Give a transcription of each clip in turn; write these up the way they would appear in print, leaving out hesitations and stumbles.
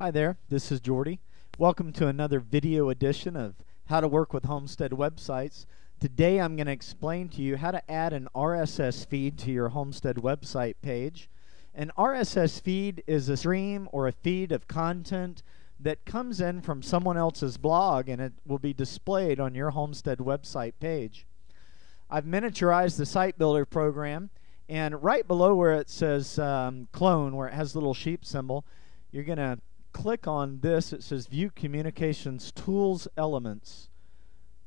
Hi there, this is Jordy. Welcome to another video edition of How to Work with Homestead Websites. Today I'm going to explain to you how to add an RSS feed to your Homestead website page. An RSS feed is a stream or a feed of content that comes in from someone else's blog, and it will be displayed on your Homestead website page. I've miniaturized the site builder program, and right below where it says clone, where it has the little sheep symbol, you're going to click on this. It says View Communications Tools Elements.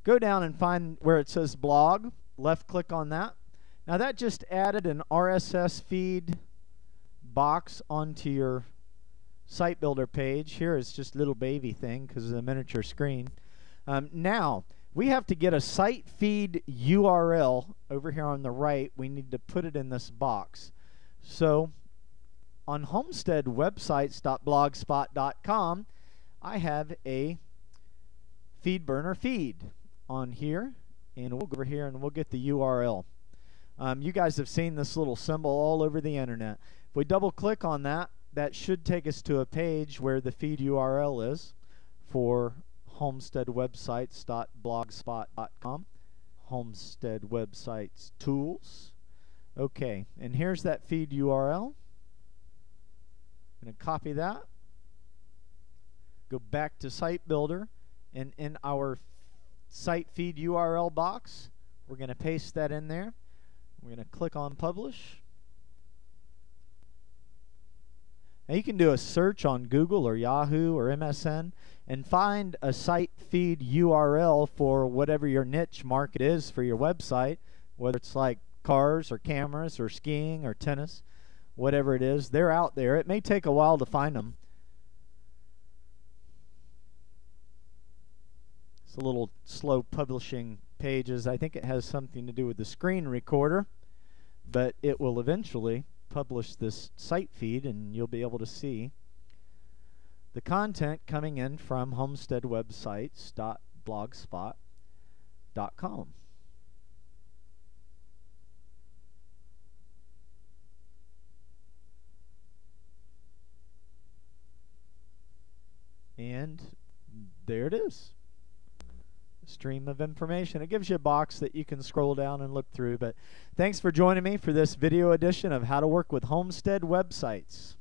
Go down and find where it says Blog. Left click on that. Now that just added an RSS feed box onto your site builder page. Here it's just a little baby thing because of the miniature screen. Now we have to get a site feed URL over here on the right. We need to put it in this box. So on homesteadwebsites.blogspot.com, I have a feed burner feed on here, and we'll go over here and we'll get the URL. You guys have seen this little symbol all over the internet. If we double click on that, that should take us to a page where the feed URL is for homesteadwebsites.blogspot.com. Homestead Websites Tools. Okay, and here's that feed URL. I'm going to copy that, go back to Site Builder, and in our site feed URL box, we're going to paste that in there. We're going to click on Publish. Now you can do a search on Google or Yahoo or MSN and find a site feed URL for whatever your niche market is for your website, whether it's like cars or cameras or skiing or tennis. Whatever it is, they're out there. It may take a while to find them. It's a little slow publishing pages. I think it has something to do with the screen recorder, but it will eventually publish this site feed, and you'll be able to see the content coming in from homesteadwebsites.blogspot.com. And there it is. Stream of information. It gives you a box that you can scroll down and look through. But thanks for joining me for this video edition of How to Work with Homestead Websites.